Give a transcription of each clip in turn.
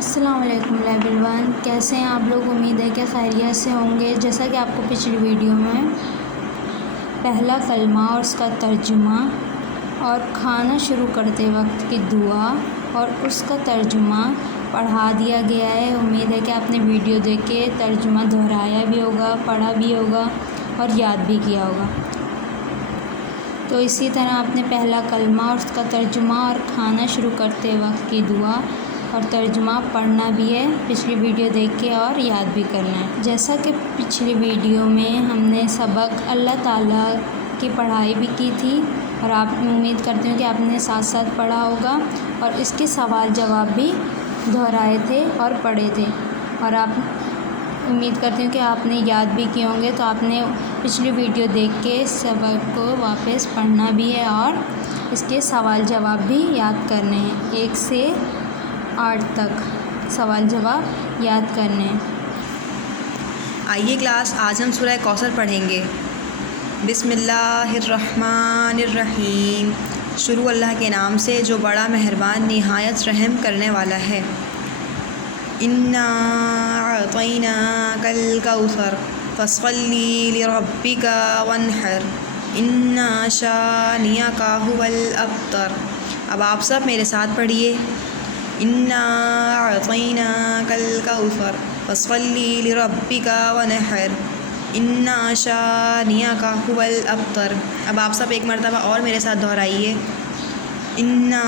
अस्सलाम वालेकुम एवरीवन, कैसे हैं आप लोग। उम्मीद है कि खैरियत से होंगे। जैसा कि आपको पिछली वीडियो में पहला कलमा और उसका तर्जुमा और खाना शुरू करते वक्त की दुआ और उसका तर्जुमा पढ़ा दिया गया है। उम्मीद है कि आपने वीडियो देख के तर्जुमा दोहराया भी होगा, पढ़ा भी होगा और याद भी किया होगा। तो इसी तरह आपने पहला कलमा और उसका तर्जुमा और खाना शुरू करते वक्त की दुआ और तर्जुमा पढ़ना भी है, पिछली वीडियो देख के और याद भी करना है। जैसा कि पिछली वीडियो में हमने सबक अल्लाह ताला की पढ़ाई भी की थी और आप उम्मीद करती हूँ कि आपने साथ साथ पढ़ा होगा और इसके सवाल जवाब भी दोहराए थे और पढ़े थे और आप उम्मीद करती हूँ कि आपने याद भी किए होंगे। तो आपने पिछली वीडियो देख के सबक को वापस पढ़ना भी है और इसके सवाल जवाब भी याद करने हैं। 1 से 8 तक सवाल जवाब याद करने हैं। आइए क्लास, आज हम सूरह कौसर पढ़ेंगे। बिस्मिल्लाहिर्रहमानिर्रहीम। शुरू अल्लाह के नाम से जो बड़ा मेहरबान निहायत रहम करने वाला है। इन्ना अअतैनाकल कौसर फस्सल्ली लिरब्बिका वन्हर इन्ना शानियका हुवल अब्तर। अब आप सब मेरे साथ पढ़िए। इन्ना अअतैनाकल कौसर फस्सल्ली लिरब्बिका वन्हर इन्ना शानियका हुवल अब्तर। अब आप सब एक मरतबा और मेरे साथ दोहराइए। इन्ना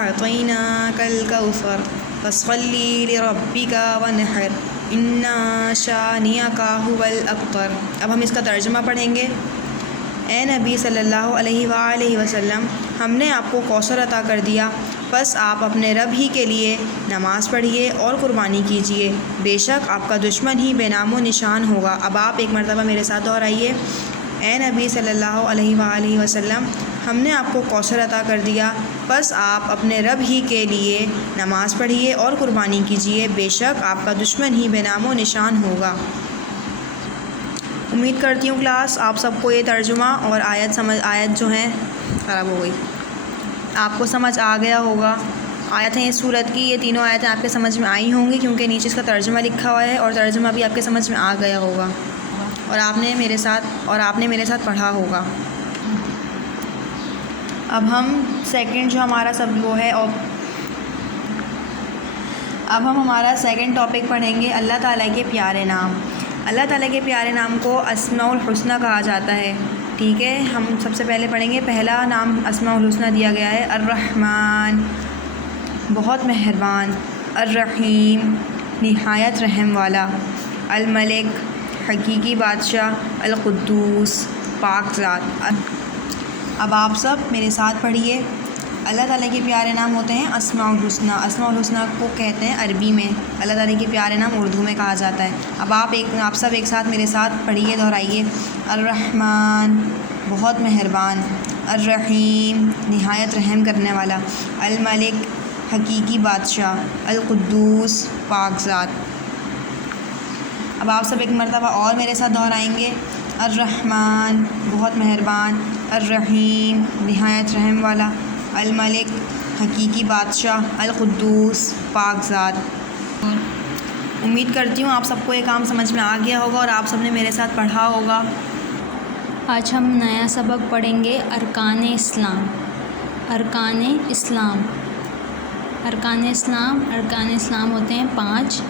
अअतैनाकल कौसर फस्सल्ली लिरब्बिका वन्हर इन्ना शानियका हुवल अब्तर। अब हम इसका तर्जुमा पढ़ेंगे। ए नबी सल्लल्लाहु अलैहि वसल्लम, हमने आपको कौसर अता कर दिया, बस आप अपने रब ही के लिए नमाज़ पढ़िए और कुर्बानी कीजिए, बेशक आपका दुश्मन ही बेनामो निशान होगा। अब आप एक मरतबा मेरे साथ दोहराइए। ए नबी सल्लल्लाहु अलैहि वसल्लम, हमने आपको कौसर अता कर दिया, बस आप अपने रब ही के लिए नमाज़ पढ़िए और कुर्बानी कीजिए, बेशक आपका दुश्मन ही बेनामो निशान होगा। उम्मीद करती हूँ क्लास आप सबको ये तर्जुमा और आयत जो है ख़राब हो गई, आपको समझ आ गया होगा। आयत हैं इस सूरत की, ये तीनों आयतें आपके समझ में आई होंगी क्योंकि नीचे इसका तर्जुमा लिखा हुआ है और तर्जुमा भी आपके समझ में आ गया होगा और आपने मेरे साथ पढ़ा होगा। अब हम सेकंड जो हमारा सब वो है और अब हम हमारा सेकंड टॉपिक पढ़ेंगे, अल्लाह ताला के प्यारे नाम। अल्लाह ताला के प्यारे नाम को अस्माउल हुस्ना कहा जाता है। ठीक है, हम सबसे पहले पढ़ेंगे। पहला नाम अस्माउल हुस्ना दिया गया है अर्रहमान, बहुत मेहरबान, अर्रहीम, निहायत रहम वाला, अल मलिक, हकीकी बादशाह, अल कुद्दूस, पाक ज़ात। अब आप सब मेरे साथ पढ़िए। अल्लाह ताला के प्यारे नाम होते हैं अस्माउल हुस्ना। अस्माउल हुस्ना को कहते हैं अरबी में, अल्लाह ताला के प्यारे नाम उर्दू में कहा जाता है। अब आप सब एक साथ मेरे साथ पढ़िए, दोहराइए। अर्रहमान, बहुत मेहरबान, अर्रहीम, निहायत रहम करने वाला, अल मलिक, हकीकी बादशाह, अल कुद्दूस, पाक ज़ात। अब आप सब एक मरतबा और मेरे साथ दोहराएंगे। अर्रहमान, बहुत मेहरबान, अर्रहीम, निहायत रहम वाला, अल मलिक, हकीकी बादशाह, अल कुद्दूस, पाक ज़ात। उम्मीद करती हूँ आप सबको ये काम समझ में आ गया होगा और आप सबने मेरे साथ पढ़ा होगा। आज हम नया सबक पढ़ेंगे अरकान इस्लाम। अरकान इस्लाम अरकान इस्लाम होते हैं 5।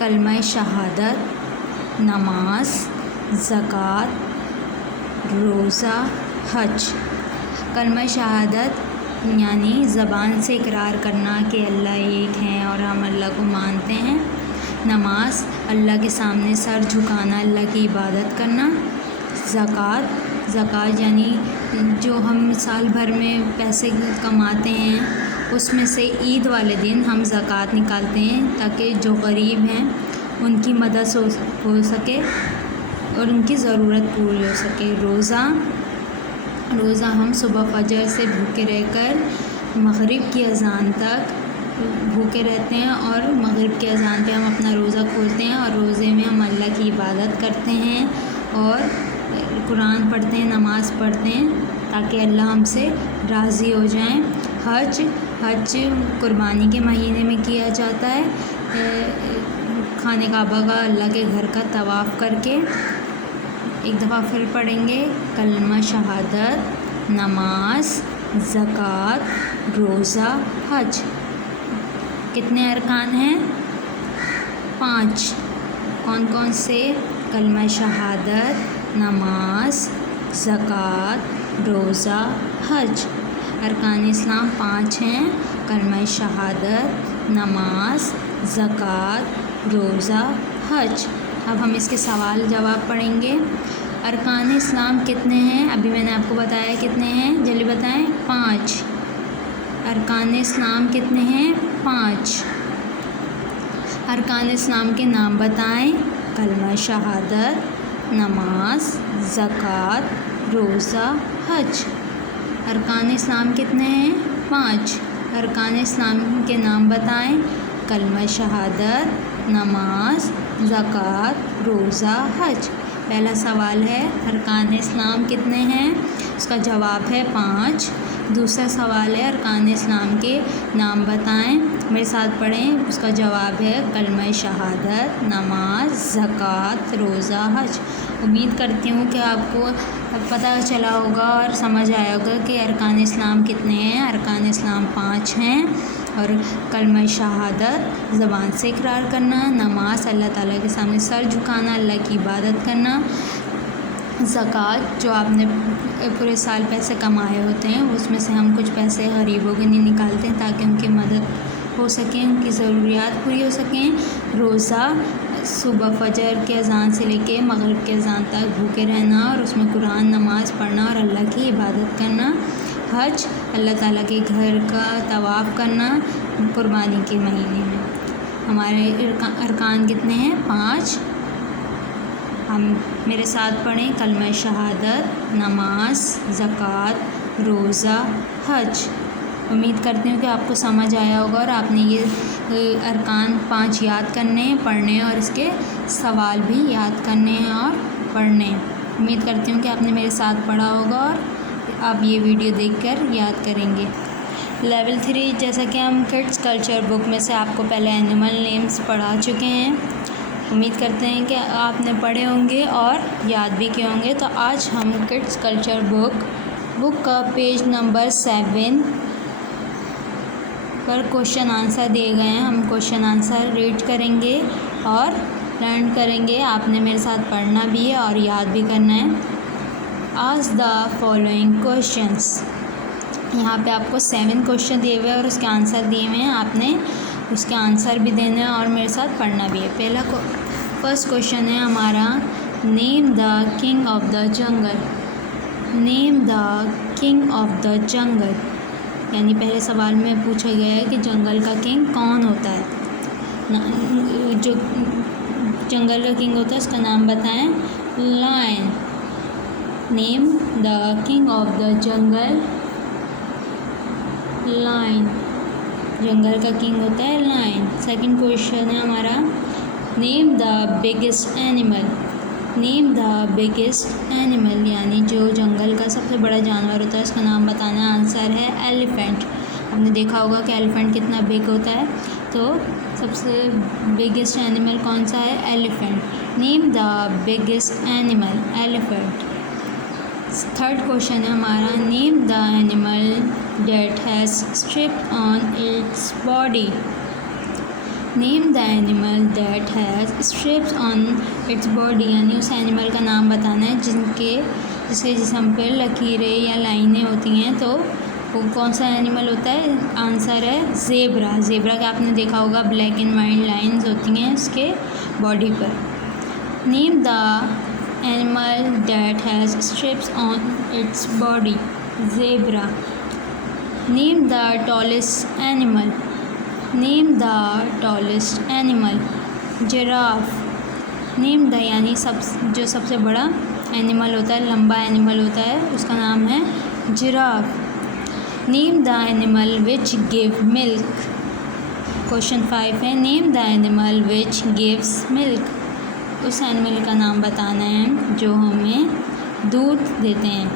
कलमा शहादत, नमाज, ज़कात, रोज़ा, हज। कलमा शहादत यानी ज़बान से इकरार करना कि अल्लाह एक हैं और हम अल्लाह को मानते हैं। नमाज, अल्लाह के सामने सर झुकाना, अल्लाह की इबादत करना। ज़कात यानी जो हम साल भर में पैसे कमाते हैं उसमें से ईद वाले दिन हम ज़कात निकालते हैं ताकि जो गरीब हैं उनकी मदद हो सके और उनकी ज़रूरत पूरी हो सके। रोज़ा हम सुबह फजर से भूखे रहकर मग़रिब की अज़ान तक भूखे रहते हैं और मग़रिब की अज़ान पे हम अपना रोज़ा खोलते हैं और रोज़े में हम अल्लाह की इबादत करते हैं और कुरान पढ़ते हैं, नमाज़ पढ़ते हैं ताकि अल्लाह हमसे राज़ी हो जाएं। हज कुर्बानी के महीने में किया जाता है, खाने काबा का, अल्लाह के घर का तवाफ़ करके। एक दफ़ा फिर पढ़ेंगे, कलमा शहादत, नमाज, ज़कात, रोज़ा, हज। कितने अरकान हैं? 5। कौन कौन से? कलमा शहादत, नमाज, ज़कात, रोज़ा, हज। अरकान इस्लाम 5 हैं, कलमा शहादत, नमाज, ज़कात, रोज़ा, हज। अब हम इसके सवाल जवाब पढ़ेंगे। अरकान इस्लाम कितने हैं? अभी मैंने आपको बताया कितने हैं, जल्दी बताएं। 5। अरकान इस्लाम कितने हैं? 5। अरकान इस्लाम के नाम बताएं। कलमा शहादत, नमाज, ज़कात, रोज़ा, हज। अरकान इस्लाम कितने हैं? 5। अरकान इस्लाम के नाम बताएं। कलमा शहादत, नमाज, ज़कात, रोज़ा, हज। पहला सवाल है अरकान इस्लाम कितने हैं? उसका जवाब है 5। दूसरा सवाल है अरकान इस्लाम के नाम बताएं। मेरे साथ पढ़ें। उसका जवाब है कलमा शहादत, नमाज, ज़कात, रोज़ा, हज। उम्मीद करती हूँ कि आपको पता चला होगा और समझ आया होगा कि अरकान इस्लाम कितने हैं। अरकान इस्लाम 5 हैं और कलमा शहादत ज़बान से इकरार करना, नमाज अल्लाह ताला के सामने सर झुकाना, अल्लाह की इबादत करना, ज़कात जो आपने पूरे साल पैसे कमाए होते हैं उसमें से हम कुछ पैसे गरीबों के लिए निकालते हैं ताकि उनकी मदद हो सकें, उनकी ज़रूरियात पूरी हो सकें। रोज़ा सुबह फजर के अज़ान से लेके मगरिब के अज़ान तक भूखे रहना और उसमें कुरान नमाज़ पढ़ना और अल्लाह की इबादत करना। हज अल्लाह ताला के घर का तवाफ़ करना कुर्बानी के महीने में। हमारे अरकान कितने हैं? 5। हम मेरे साथ पढ़ें। कलमा शहादत, नमाज, ज़कात, रोज़ा, हज। उम्मीद करती हूँ कि आपको समझ आया होगा और आपने ये अरकान 5 याद करने हैं, पढ़ने हैं और इसके सवाल भी याद करने हैं और पढ़ने हैं। उम्मीद करती हूँ कि आपने मेरे साथ पढ़ा होगा और आप ये वीडियो देखकर याद करेंगे। लेवल 3 जैसा कि हम किड्स कल्चर बुक में से आपको पहले एनिमल नेम्स पढ़ा चुके हैं। उम्मीद करते हैं कि आपने पढ़े होंगे और याद भी किए होंगे। तो आज हम किड्स कल्चर बुक का पेज नंबर 7 पर क्वेश्चन आंसर दिए गए हैं। हम क्वेश्चन आंसर रीड करेंगे और लर्न करेंगे। आपने मेरे साथ पढ़ना भी है और याद भी करना है। Ask the following questions. यहाँ पे आपको 7 क्वेश्चन दिए हुए हैं और उसके आंसर दिए हुए हैं। आपने उसके आंसर भी देना है और मेरे साथ पढ़ना भी है। फर्स्ट क्वेश्चन है हमारा, name the king of the jungle. Name the king of the जंगल, यानी पहले सवाल में पूछा गया है कि जंगल का किंग कौन होता है। जो जंगल का किंग होता है उसका नाम बताएं। Lion. Name the king of the jungle. Lion. जंगल का किंग होता है लायन। सेकंड क्वेश्चन है हमारा, name the biggest animal. Name the biggest animal, यानी जो जंगल का सबसे बड़ा जानवर होता है उसका नाम बताना। आंसर है एलिफेंट। आपने देखा होगा कि एलिफेंट कितना बिग होता है, तो सबसे बिगेस्ट एनिमल कौन सा है? Elephant. Name the biggest animal, elephant. Third question है हमारा, name the animal that has stripes on its body. Name the animal that has stripes on its body, यानी उस एनिमल का नाम बताना है जिसके जिस्म पर लकीरें या लाइनें होती हैं। तो वो कौन सा एनिमल होता है? आंसर है ज़ेब्रा। ज़ेब्रा का आपने देखा होगा, ब्लैक एंड वाइट लाइंस होती हैं उसके बॉडी पर। Name the animal that has stripes on its body, zebra. Name the tallest animal. Name the tallest animal, giraffe. Name the, यानी जो सबसे बड़ा एनिमल होता है, लंबा एनिमल होता है, उसका नाम है giraffe. Name the animal which give milk. Question 5 है, name the animal which gives milk. उस एनिमल का नाम बताना है जो हमें दूध देते हैं।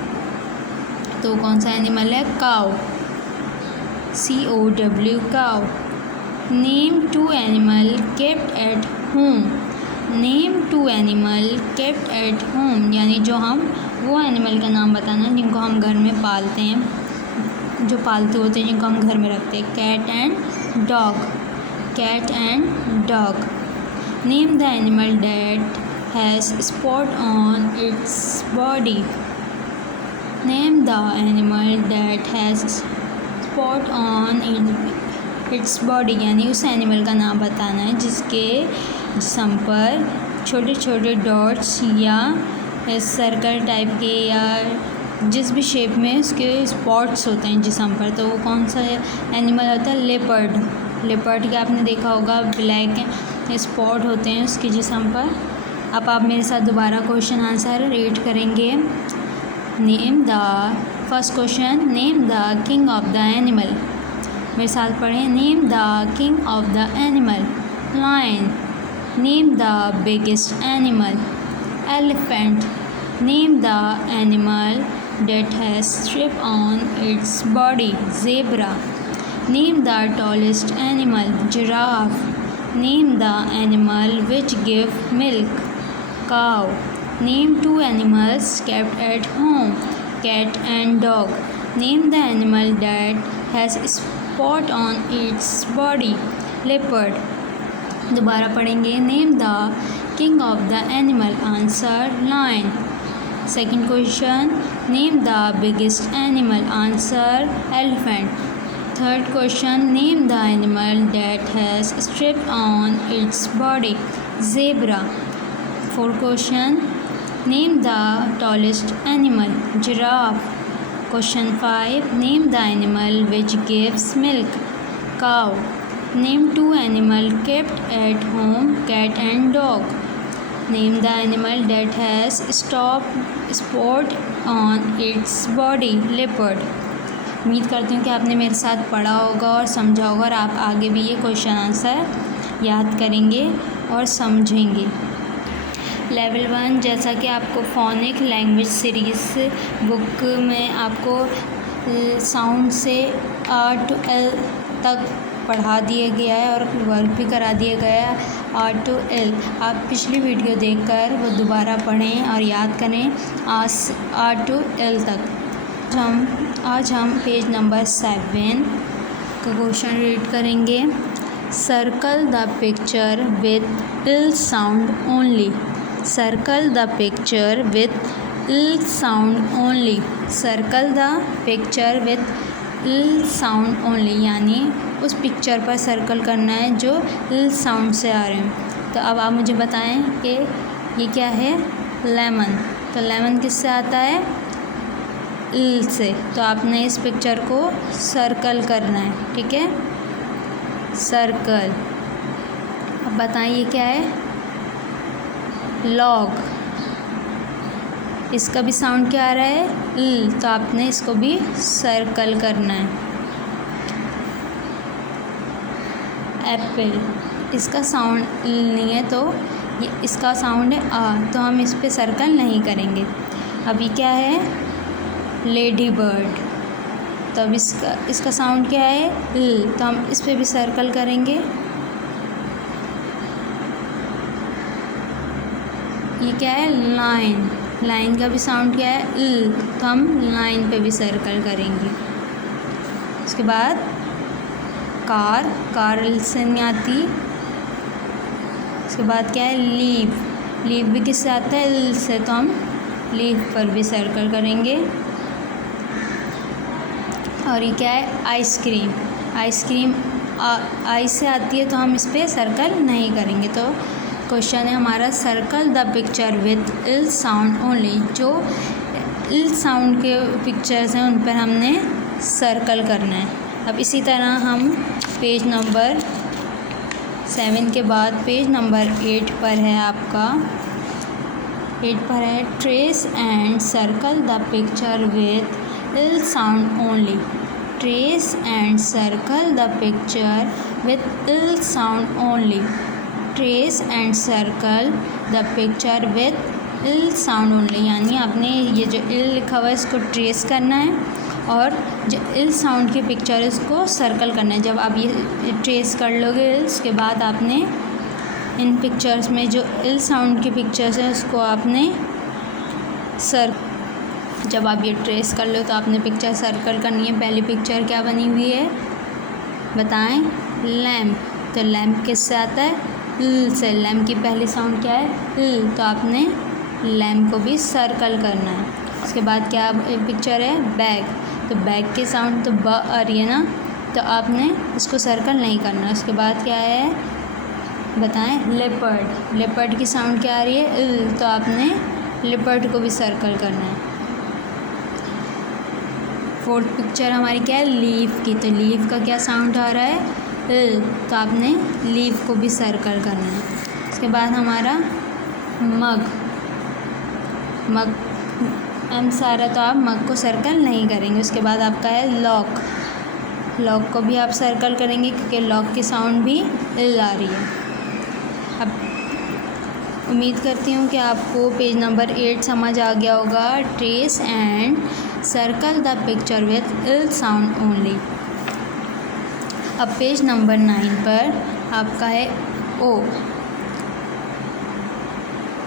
तो कौन सा एनिमल है? काऊ। COW cow. Name two animal kept at home. Name two animal kept at home यानी जो हम वो एनिमल का नाम बताना है जिनको हम घर में पालते हैं, जो पालतू होते हैं, जिनको हम घर में रखते हैं. Cat and dog. Cat and dog. Name the animal that has spot on its body. Name the animal that has spot on its body यानी उस एनिमल का नाम बताना है जिसके जिस्म पर छोटे छोटे डॉट्स या सर्कल टाइप के या जिस भी शेप में उसके स्पॉट्स होते हैं जिस्म पर. तो वो कौन सा एनिमल होता है? लेपर्ड. लेपर्ड का आपने देखा होगा, ब्लैक स्पॉट होते हैं उसके जिस्म पर. अब आप मेरे साथ दोबारा क्वेश्चन आंसर रीड करेंगे. Name the first question, name the king of the animal. मेरे साथ पढ़ें. Name the king of the animal. Lion. Name the biggest animal. Elephant. Name the animal that has strip on its body. Zebra. Name the tallest animal. Giraffe. Name the animal which give milk. Cow. Name two animals kept at home. Cat and dog. Name the animal that has spot on its body. Leopard. दोबारा पढ़ेंगे. Name the king of the animal. Answer lion. Second question, name the biggest animal. Answer elephant. Third question, name the animal that has strip on its body. Zebra. Fourth question, name the tallest animal. Giraffe. Question 5, name the animal which gives milk. Cow. Name two animals kept at home. Cat and dog. Name the animal that has spot on its body. Leopard. उम्मीद करती हूँ कि आपने मेरे साथ पढ़ा होगा और समझा होगा और आप आगे भी ये क्वेश्चन आंसर याद करेंगे और समझेंगे. लेवल 1 जैसा कि आपको फोनिक लैंग्वेज सीरीज़ बुक में आपको साउंड से R to L तक पढ़ा दिया गया है और वर्क भी करा दिया गया है. R to L आप पिछली वीडियो देखकर वो दोबारा पढ़ें और याद करें R to L तक. आज हम पेज नंबर 7 का क्वेश्चन रीड करेंगे. Circle the picture with L sound only. Circle the picture with L sound only. Circle the picture with L sound only यानी उस पिक्चर पर सर्कल करना है जो L साउंड से आ रहे हैं. तो अब आप मुझे बताएं कि ये क्या है? लेमन. तो लेमन किससे आता है? L से. तो आपने इस पिक्चर को सर्कल करना है. ठीक है, सर्कल. अब बताएं ये क्या है? लॉग. इसका भी साउंड क्या आ रहा है? L. तो आपने इसको भी सर्कल करना है. एप्पल. इसका साउंड नहीं है तो ये इसका साउंड है आ, तो हम इस पे सर्कल नहीं करेंगे. अभी क्या है? Lady bird. तो अब इसका साउंड क्या है? L. तो हम इस पे भी सर्कल करेंगे. ये क्या है? लाइन. लाइन का भी साउंड क्या है? L. तो हम लाइन पे भी सर्कल करेंगे. उसके बाद कार. कार L से नहीं आती. उसके बाद क्या है? लीव. लीव भी किससे आता है? L से. तो हम लीव पर भी सर्कल करेंगे. और ये क्या है? आइसक्रीम. आइसक्रीम आई से आती है तो हम इस पर सर्कल नहीं करेंगे. तो क्वेश्चन है हमारा circle the picture with L sound only. जो L साउंड के पिक्चर्स हैं उन पर हमने सर्कल करना है. अब इसी तरह हम पेज नंबर 7 के बाद पेज नंबर 8 पर है आपका. 8 पर है trace and circle the picture with L sound only. Trace and circle the picture with L sound only. Trace and circle the picture with L sound only यानी आपने ये जो L लिखा हुआ है इसको ट्रेस करना है और जो इल साउंड की पिक्चर है उसको सर्कल करना है। जब आप ये ट्रेस कर लोगे उसके बाद आपने इन पिक्चर्स में जो इल साउंड की पिक्चर्स हैं उसको आपने जब आप ये ट्रेस कर लो तो आपने पिक्चर सर्कल करनी है। पहली पिक्चर क्या बनी हुई है बताएं? लैम्प। तो लैम्प किससे आता है? ल से। लैम्प की पहली साउंड क्या है? ल। तो आपने लैम्प को भी सर्कल करना है। उसके बाद क्या पिक्चर है? बैग। तो बैग की साउंड तो ब आ रही है ना, तो आपने इसको सर्कल नहीं करना। उसके बाद क्या है बताएं? लेपर्ड। लेपर्ड की साउंड क्या आ रही है? ल। तो आपने लेपर्ड को भी सर्कल करना है। फोर्थ पिक्चर हमारी क्या है? लीफ की। तो लीफ का क्या साउंड आ रहा है? ल। तो आपने लीफ को भी सर्कल करना है। उसके बाद हमारा मग। मग एम सारा, तो आप मग को सर्कल नहीं करेंगे। उसके बाद आपका है लॉक। लॉक को भी आप सर्कल करेंगे क्योंकि लॉक की साउंड भी ल आ रही है। अब उम्मीद करती हूँ कि आपको पेज नंबर 8 समझ आ गया होगा। Trace and circle the picture with ill sound only. अब पेज नंबर 9 पर आपका है ओ।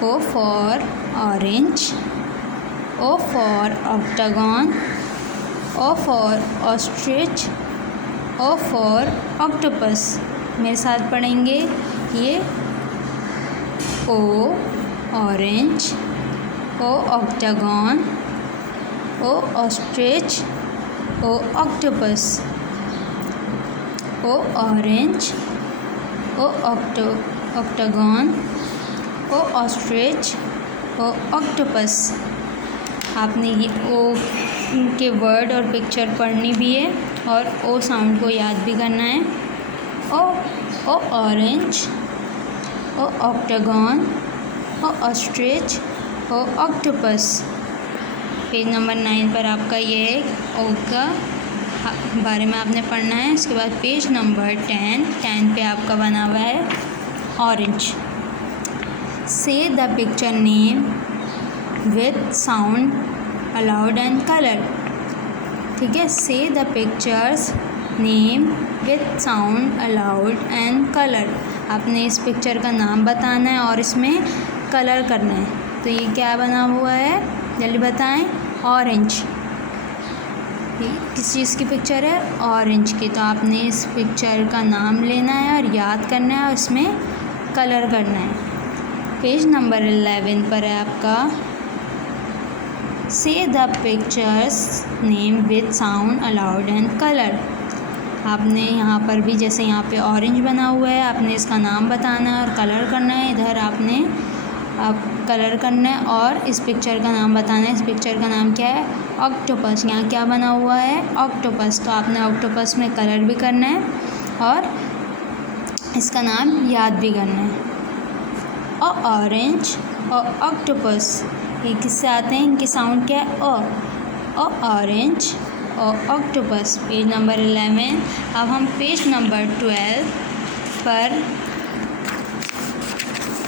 O for orange, O for octagon, O for ostrich, O for octopus। मेरे साथ पढ़ेंगे ये O orange, O octagon, O ostrich, O octopus। O orange, O octagon, ओ ostrich, ओ octopus. आपने ये ओ के वर्ड और पिक्चर पढ़नी भी है और ओ साउंड को याद भी करना है। ओ ऑरेंज, ओ ऑक्टागन, ओ ऑस्ट्रिच, ओ ऑक्टोपस। पेज नंबर 9 पर आपका ये ओ का बारे में आपने पढ़ना है। इसके बाद पेज नंबर 10 पे आपका बना हुआ है orange. Say the picture name with sound aloud and color। ठीक है, say the pictures name with sound aloud and color। आपने इस पिक्चर का नाम बताना है और इसमें कलर करना है। तो ये क्या बना हुआ है जल्दी बताएं? ऑरेंज। किस चीज़ की पिक्चर है? ऑरेंज की। तो आपने इस पिक्चर का नाम लेना है और याद करना है और इसमें कलर करना है। पेज नंबर 11 पर है आपका से the pictures name with sound aloud and colour. आपने यहाँ पर भी जैसे यहाँ पे ऑरेंज बना हुआ है, आपने इसका नाम बताना है और कलर करना है। इधर आपने कलर करना है और इस पिक्चर का नाम बताना है। इस पिक्चर का नाम क्या है? ऑक्टोपस। यहाँ क्या बना हुआ है? ऑक्टोपस। तो आपने ऑक्टोपस में कलर भी करना है और इसका नाम याद भी करना है। ऑरेंज और ऑक्टोपस ये किससे आते हैं? इनकी साउंड क्या है? ऑरेंज और ऑक्टोपस। Page number 11। अब हम पेज नंबर 12 पर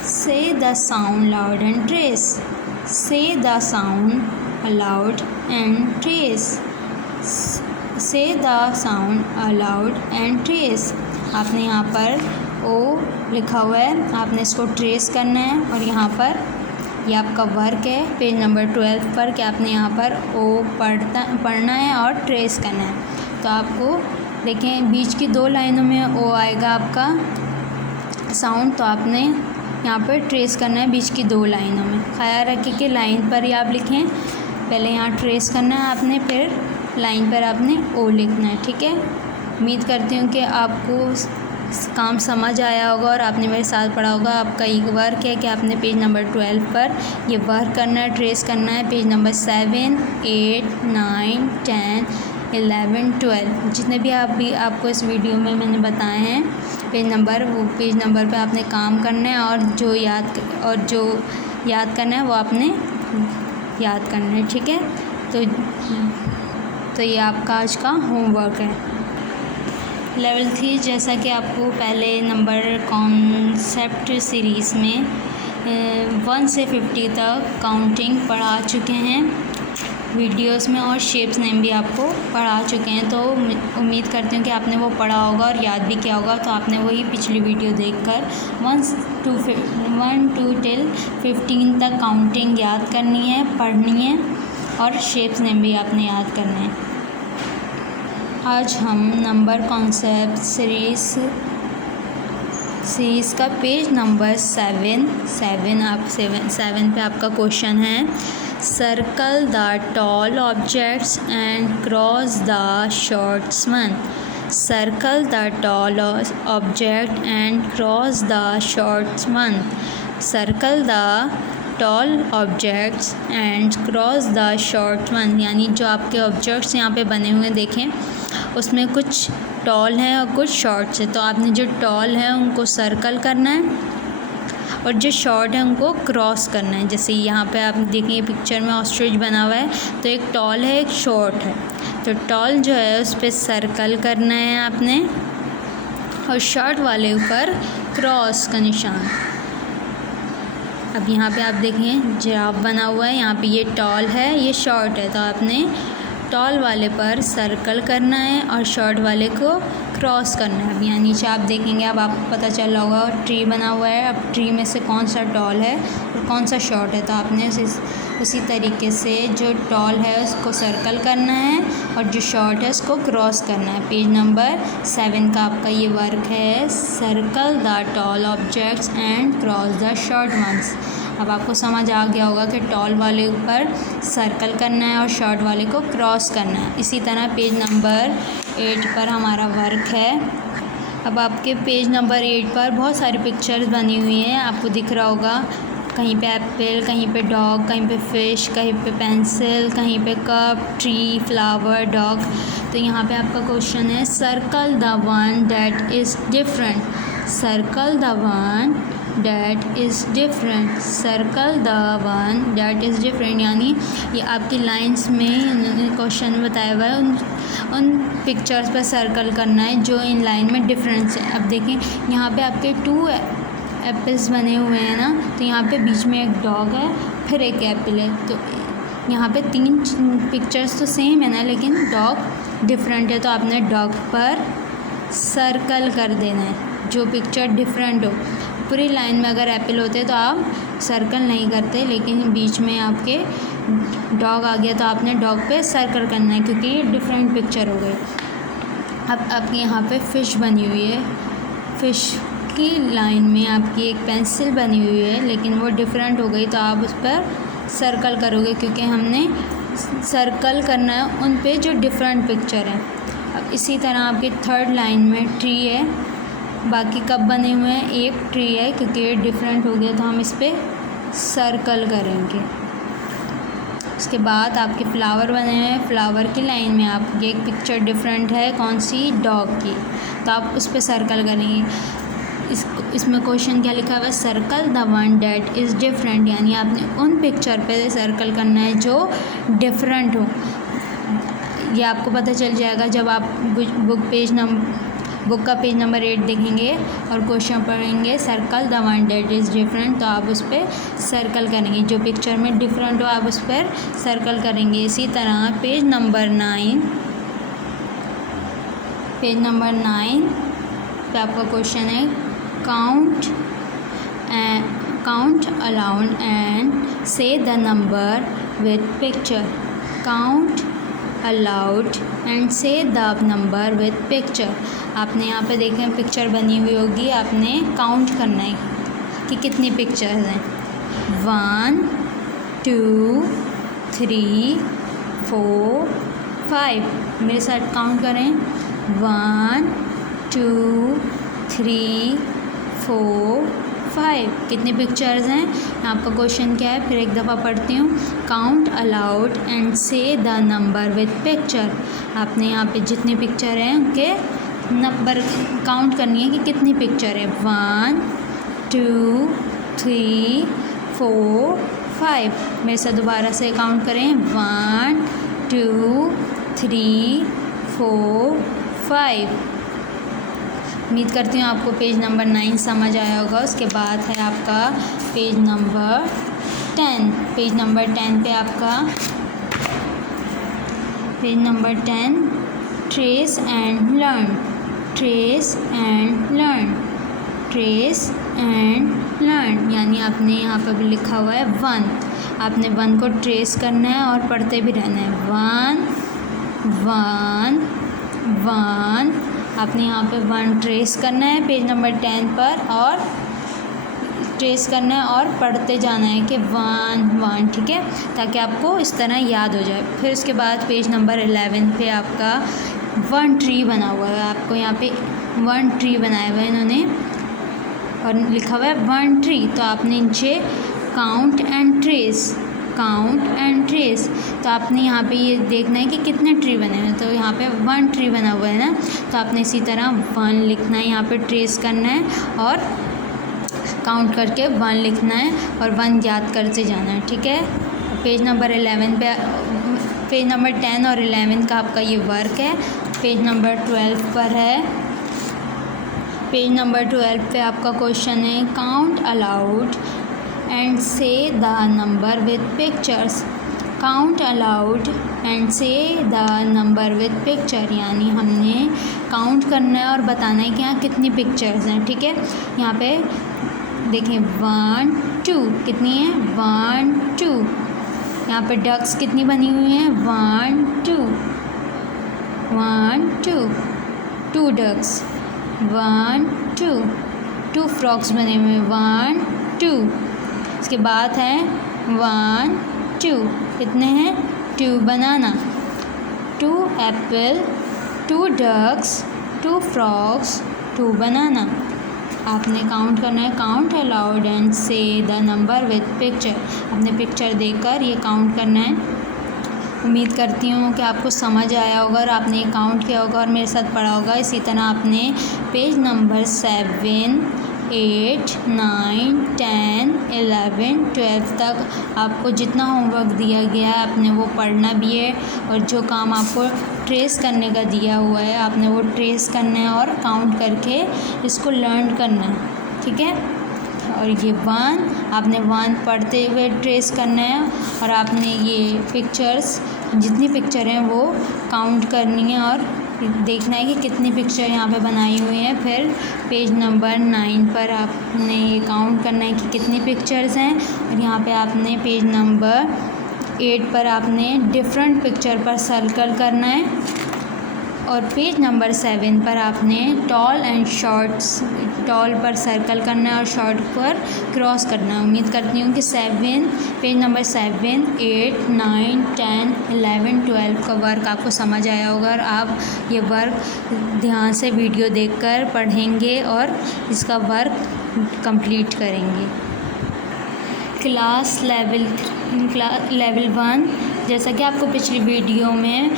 say the sound loud and trace. Say the sound aloud and trace. Say the sound aloud and trace. आपने यहाँ पर ओ लिखा हुआ है, आपने इसको ट्रेस करना है और यहाँ पर ये आपका वर्क है पेज नंबर 12 पर कि आपने यहाँ पर ओ पढ़ना है और ट्रेस करना है। तो आपको देखें बीच की 2 लाइनों में ओ आएगा आपका साउंड, तो आपने यहाँ पर ट्रेस करना है बीच की 2 लाइनों में। ख्याल रखें कि लाइन पर ही आप लिखें, पहले यहाँ ट्रेस करना है आपने, फिर लाइन पर आपने ओ लिखना है। ठीक है, उम्मीद करती हूँ कि आपको काम समझ आया होगा और आपने मेरे साथ पढ़ा होगा। आपका एक वर्क है कि आपने पेज नंबर 12 पर ये वर्क करना है, ट्रेस करना है। पेज नंबर 7, 8, 9, 10, 11, 12 जितने भी आपको इस वीडियो में मैंने बताए हैं पेज नंबर, वो पेज नंबर पे आपने काम करना है और जो याद करना है वो आपने याद करना है। ठीक है, तो ये आपका आज का होमवर्क है। लेवल 3 जैसा कि आपको पहले नंबर कॉन्सेप्ट सीरीज़ में 1 से 50 तक काउंटिंग पढ़ा चुके हैं। वीडियोस में और शेप्स नेम भी आपको पढ़ा चुके हैं, तो उम्मीद करती हूँ कि आपने वो पढ़ा होगा और याद भी किया होगा। तो आपने वही पिछली वीडियो देखकर 1 to 15 तक काउंटिंग याद करनी है, पढ़नी है और शेप्स नेम भी आपने याद करने हैं। आज हम नंबर कॉन्सेप्ट सीरीज़ का पेज नंबर 7 पे आपका क्वेश्चन है, circle the tall objects and cross the shorts one. Circle the tall object and cross the shorts one. Circle the tall objects and cross the short one, यानी जो आपके objects यहाँ पे बने हुए देखें उसमें कुछ टॉल हैं और कुछ शॉर्ट्स है। तो आपने जो टॉल है उनको सर्कल करना है और जो शॉर्ट है उनको क्रॉस करना है। जैसे यहाँ पे आप देखें पिक्चर में ऑस्ट्रिच बना हुआ है, तो एक टॉल है एक शॉर्ट है। तो टॉल जो है उस पर सर्कल करना है आपने और शॉर्ट वाले ऊपर क्रॉस का निशान। अब यहाँ पे आप देखें जिराफ बना हुआ है, यहाँ पे ये टॉल है ये शॉर्ट है, तो आपने टॉल वाले पर सर्कल करना है और शॉर्ट वाले को क्रॉस करना है। अब यहाँ नीचे आप देखेंगे, अब आपको पता चल रहा होगा और ट्री बना हुआ है। अब ट्री में से कौन सा टॉल है और कौन सा शॉर्ट है, तो आपने उसी तरीके से जो टॉल है उसको सर्कल करना है और जो शॉर्ट है उसको क्रॉस करना है। पेज नंबर 7 का आपका ये वर्क है, circle the tall objects and cross the short ones. अब आपको समझ आ गया होगा कि टॉल वाले ऊपर सर्कल करना है और शॉर्ट वाले को क्रॉस करना है। इसी तरह पेज नंबर 8 पर हमारा वर्क है। अब आपके पेज नंबर 8 पर बहुत सारी पिक्चर्स बनी हुई हैं, आपको दिख रहा होगा। कहीं पे एप्पल, कहीं पे डॉग, कहीं पे फ़िश, कहीं पे पेंसिल, कहीं पे कप, ट्री, फ्लावर, डॉग। तो यहाँ पे आपका क्वेश्चन है, circle the one that is different. Circle the one that is different. Circle the one that is different, यानी ये आपकी लाइंस में क्वेश्चन बताया हुआ है, उन पिक्चर्स पर सर्कल करना है जो इन लाइन में डिफरेंस है। अब देखें यहाँ पे आपके 2 एप्पल्स बने हुए हैं ना, तो यहाँ पे बीच में एक डॉग है फिर एक एप्पल है। तो यहाँ पे 3 पिक्चर्स तो सेम है ना, लेकिन डॉग डिफरेंट है, तो आपने डॉग पर सर्कल कर देना है जो पिक्चर डिफरेंट हो। पूरी लाइन में अगर एप्पल होते तो आप सर्कल नहीं करते, लेकिन बीच में आपके डॉग आ गया तो आपने डॉग पे सर्कल करना है क्योंकि ये डिफरेंट पिक्चर हो गई। अब आपके यहाँ पे फ़िश बनी हुई है, फ़िश की लाइन में आपकी एक पेंसिल बनी हुई है लेकिन वो डिफरेंट हो गई, तो आप उस पर सर्कल करोगे क्योंकि हमने सर्कल करना है उन पे जो डिफरेंट पिक्चर है। अब इसी तरह आपकी 3rd लाइन में ट्री है, बाकी कब बने हुए हैं, एक ट्री है क्योंकि ये डिफरेंट हो गया तो हम इस पर सर्कल करेंगे। उसके बाद आपके फ्लावर बने हैं, फ्लावर की लाइन में आपकी एक पिक्चर डिफरेंट है, कौन सी, डॉग की, तो आप उस पर सर्कल करेंगे। इसमें क्वेश्चन क्या लिखा हुआ है, circle the one that is different, यानी आपने उन पिक्चर पे सर्कल करना है जो डिफरेंट हो। ये आपको पता चल जाएगा जब आप बुक का पेज नंबर 8 देखेंगे और क्वेश्चन पढ़ेंगे, circle the one that is different, तो आप उस पर सर्कल करेंगे। जो पिक्चर में डिफरेंट हो आप उस पर सर्कल करेंगे। इसी तरह पेज नंबर 9 पे आपका क्वेश्चन है, काउंट अलाउड एंड से the number with picture. Count allowed and से द नंबर विथ पिक्चर। आपने यहाँ पे देखें पिक्चर बनी हुई होगी, आपने काउंट करना है कि कितनी पिक्चर्स हैं। 1 2 3 4 5। मेरे साथ काउंट करें, 1 2 3 4 5। कितनी पिक्चर्स हैं, आपका क्वेश्चन क्या है, फिर एक दफ़ा पढ़ती हूँ। काउंट अलाउड एंड से द नंबर विथ पिक्चर। आपने यहाँ पे जितनी पिक्चर हैं उनके नंबर काउंट करनी है कि कितनी पिक्चर है। 1 2 3 4 5। मेरे साथ दोबारा से काउंट करें, 1 2 3 4 5। उम्मीद करती हूँ आपको पेज नंबर 9 समझ आया होगा। उसके बाद है आपका पेज नंबर 10। पेज नंबर 10 पे आपका page number 10 trace and learn, trace and learn, trace and learn, यानी आपने यहाँ पर भी लिखा हुआ है 1, आपने 1 को ट्रेस करना है और पढ़ते भी रहना है 1 1 1, आपने यहाँ पे 1 ट्रेस करना है पेज नंबर 10 पर और ट्रेस करना है और पढ़ते जाना है कि 1 1, ठीक है, ताकि आपको इस तरह याद हो जाए। फिर उसके बाद पेज नंबर 11 पे आपका 1 ट्री बना हुआ है, आपको यहाँ पे 1 ट्री बनाया हुआ है इन्होंने और लिखा हुआ है 1 ट्री, तो आपने नीचे count and trace, count and trace, तो आपने यहाँ पे ये देखना है कि कितने ट्री बने हैं, तो यहाँ पे 1 ट्री बना हुआ है ना, तो आपने इसी तरह 1 लिखना है, यहाँ पे ट्रेस करना है और काउंट करके 1 लिखना है और 1 याद करते जाना है, ठीक है। पेज नंबर 11 पे, पेज नंबर 10 और 11 का आपका ये वर्क है। पेज नंबर 12 पर है, पेज नंबर 12 पे आपका क्वेश्चन है काउंट अलाउड एंड से the number with pictures, count allowed and से द नंबर विद पिक्चर, यानी हमने काउंट करना है और बताना है कि यहाँ कितनी पिक्चर्स हैं, ठीक है। यहाँ पे देखें 1 2 कितनी है 1 2, यहाँ पे डक्स कितनी बनी हुई हैं 1 2 1 2, 2 डक्स 1 2, 2 फ्रॉक्स बने हुए हैं 1 2, इसके बाद है 1 2, कितने हैं 2 बनाना, 2 एप्पल, 2 डक्स, 2 फ्रॉक्स, 2 बनाना। आपने काउंट करना है काउंट अलाउड एंड से द नंबर विद पिक्चर, आपने पिक्चर देखकर ये काउंट करना है। उम्मीद करती हूँ कि आपको समझ आया होगा और आपने ये काउंट किया होगा और मेरे साथ पढ़ा होगा। इसी तरह आपने पेज नंबर 7 8 9 10 11 12 तक आपको जितना होमवर्क दिया गया है आपने वो पढ़ना भी है और जो काम आपको ट्रेस करने का दिया हुआ है आपने वो ट्रेस करना है और काउंट करके इसको लर्न करना है, ठीक है। और ये 1 आपने 1 पढ़ते हुए ट्रेस करना है और आपने ये पिक्चर्स जितनी पिक्चर हैं वो काउंट करनी है और देखना है कि कितनी पिक्चर यहाँ पे बनाई हुई हैं। फिर पेज नंबर 9 पर आपने ये काउंट करना है कि कितनी पिक्चर्स हैं और यहाँ पे आपने पेज नंबर 8 पर आपने डिफरेंट पिक्चर पर सर्कल करना है और पेज नंबर 7 पर आपने टॉल एंड शॉर्ट्स, टॉल पर सर्कल करना है और शॉर्ट पर क्रॉस करना है। उम्मीद करती हूँ कि पेज नंबर 7 8 9 10 11 12 का वर्क आपको समझ आया होगा और आप ये वर्क ध्यान से वीडियो देखकर पढ़ेंगे और इसका वर्क कंप्लीट करेंगे। क्लास लेवल 1, जैसा कि आपको पिछली वीडियो में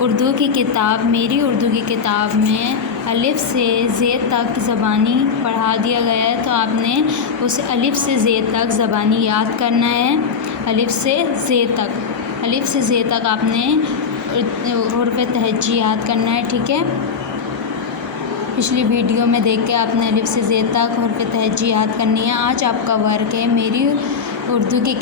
उर्दू की किताब मेरी उर्दू की किताब में अलिफ से ज़े तक ज़बानी पढ़ा दिया गया है, तो आपने उस अलिफ से ज़े तक ज़बानी याद करना है। अलिफ से ज़े तक आपने हुर्फ़ तहज्जी याद करना है, ठीक है। पिछली वीडियो में देख के आपने अलिफ से ज़े तक हुर्फ़ तहज्जी याद करनी है। आज आपका वर्क है मेरी उर्दू की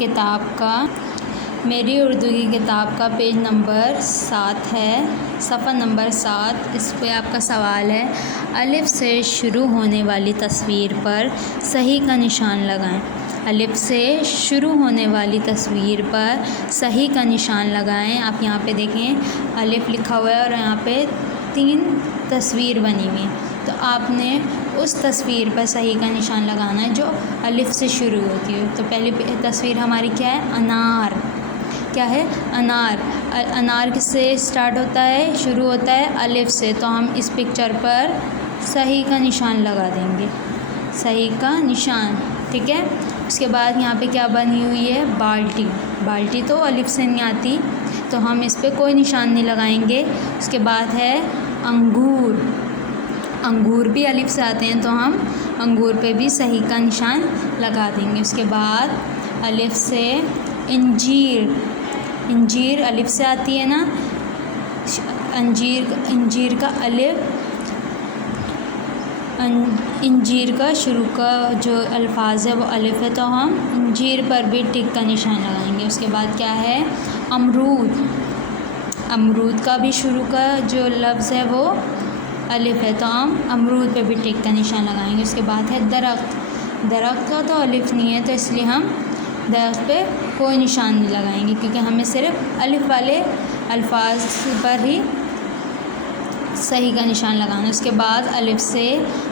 किताब का पेज नंबर 7 है, सफ़ा नंबर 7। इस पे आपका सवाल है अलिफ से शुरू होने वाली तस्वीर पर सही का निशान लगाएं। अलिफ से शुरू होने वाली तस्वीर पर सही का निशान लगाएं। आप यहाँ पे देखें अलिफ लिखा हुआ है और यहाँ पे 3 तस्वीर बनी हुई है, तो आपने उस तस्वीर पर सही का निशान लगाना है जो अलिफ से शुरू होती है। तो पहली तस्वीर हमारी क्या है अनार, क्या है अनार। अनार किससे स्टार्ट होता है, शुरू होता है अलिफ से, तो हम इस पिक्चर पर सही का निशान लगा देंगे, सही का निशान, ठीक है। उसके बाद यहाँ पे क्या बनी हुई है बाल्टी, बाल्टी तो अलिफ से नहीं आती तो हम इस पर कोई निशान नहीं लगाएंगे। उसके बाद है अंगूर, अंगूर भी अलिफ से आते हैं तो हम अंगूर पे भी सही का निशान लगा देंगे। उसके बाद अलिफ से इंजीर, इंजीर अलिफ से आती है ना, इंजीर का अलिफ, इंजीर का शुरू का जो अल्फाज है वो अलिफ है, तो हम इंजीर पर भी टिक का निशान लगाएंगे। उसके बाद क्या है अमरूद, अमरूद का भी शुरू का जो लफ्ज़ है वो अलिफ है, तो हम अमरूद पे भी टिक का निशान लगाएंगे। उसके बाद है दरख्त, दरख्त का तो अलिफ नहीं है, तो इसलिए हम दरख्त पे कोई निशान नहीं लगाएंगे, क्योंकि हमें सिर्फ अलिफ वाले अल्फाज पर ही सही का निशान लगाना है। उसके बाद अलिफ से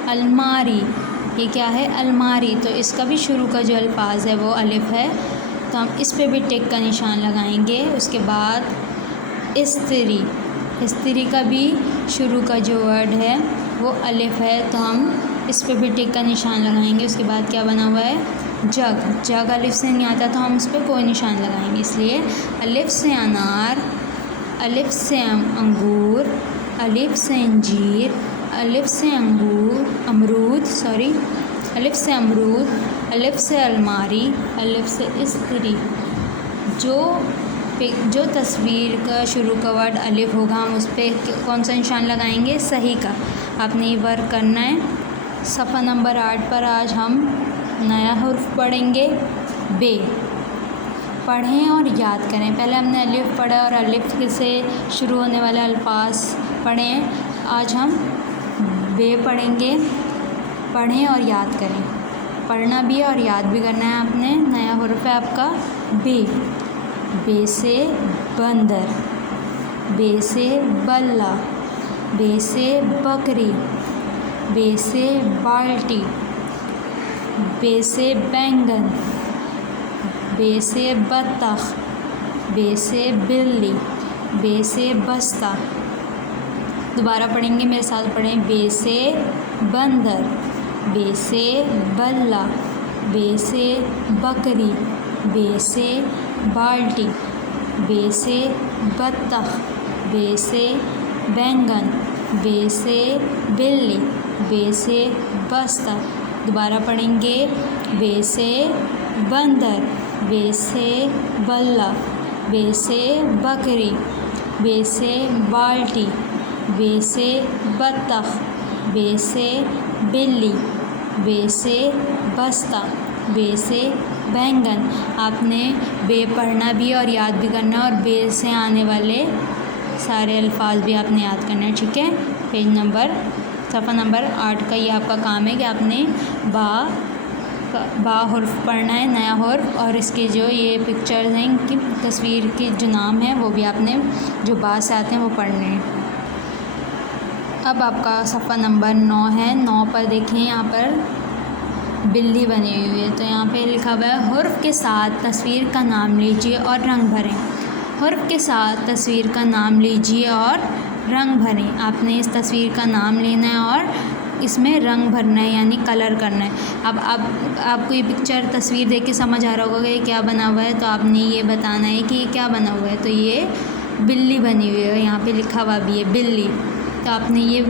अलमारी, ये क्या है? अलमारी, तो इसका भी शुरू का जो अल्फाज है वो अलिफ है, तो हम इस पे भी टिक का निशान लगाएंगे। उसके बाद इस्त्री, इस्त्री का भी शुरू का जो वर्ड है वो अलिफ है, तो हम इस पे भी टिक का निशान लगाएंगे। उसके बाद क्या बना हुआ है? जग, जग अलिफ से नहीं आता, तो हम उस पर कोई निशान लगाएंगे, इसलिए अलिफ से अनार, अलिफ से अंगूर, अलिफ से अंजीर, अलिफ से अमरूद, अलिफ से अमरूद, अलिफ से अलमारी, अलिफ से इस्त्री। जो तस्वीर का शुरू का वर्ड अलिफ होगा हम उस पर कौन सा निशान लगाएंगे? सही का। आपने ये वर्क करना है। सफ़ा नंबर 8 पर आज हम नया हुर्फ पढ़ेंगे, बे। पढ़ें और याद करें। पहले हमने अलिफ पढ़ा और अलिफ से शुरू होने वाले अल्फाज पढ़ें, आज हम बे पढ़ेंगे। पढ़ें और याद करें, पढ़ना भी है और याद भी करना है आपने। नया हुर्फ है आपका बे। बे से बंदर, बे से बल्ला, बे से बकरी, बे से बाल्टी, बे से बैंगन, बे से बत्तख, बे से बिल्ली, बे से बस्ता। दोबारा पढ़ेंगे, मेरे साथ पढ़ें। बे से बंदर, बे से बल्ला, बे से बकरी, बे से बाल्टी, बे से बत्तख, बे से बैंगन, बे से बिल्ली, बे से बस्ता। दोबारा पढ़ेंगे। बे से बंदर, बे से बल्ला, बे से बकरी, बे से बाल्टी, बे से बत्तख, बे से बिल्ली, बे से बस्ता, बे से बैंगन। आपने बे पढ़ना भी और याद भी करना, और बे से आने वाले सारे अल्फाज भी आपने याद करना है, ठीक है। पेज नंबर सफ़ा नंबर 8 का ये आपका काम है कि आपने बा हुर्फ पढ़ना है, नया हुर्फ, और इसके जो ये पिक्चर्स हैं, इनकी तस्वीर के जो नाम है वो भी आपने जो बा से आते हैं वो पढ़ने हैं। अब आपका सफ़ा नंबर 9 है। 9 पर देखें, यहाँ पर बिल्ली बनी हुई है, तो यहाँ पे लिखा हुआ है हुर्फ के साथ तस्वीर का नाम लीजिए और रंग भरें। हुर्फ के साथ तस्वीर का नाम लीजिए और रंग भरें। आपने इस तस्वीर का नाम लेना है और इसमें रंग भरना है, यानी कलर करना है। अब आपको ये पिक्चर तस्वीर देख के समझ आ रहा होगा कि ये क्या बना हुआ है, तो आपने ये बताना है कि ये क्या बना हुआ है। तो ये बिल्ली बनी हुई है, यहाँ पे लिखा हुआ भी है बिल्ली। तो आपने ये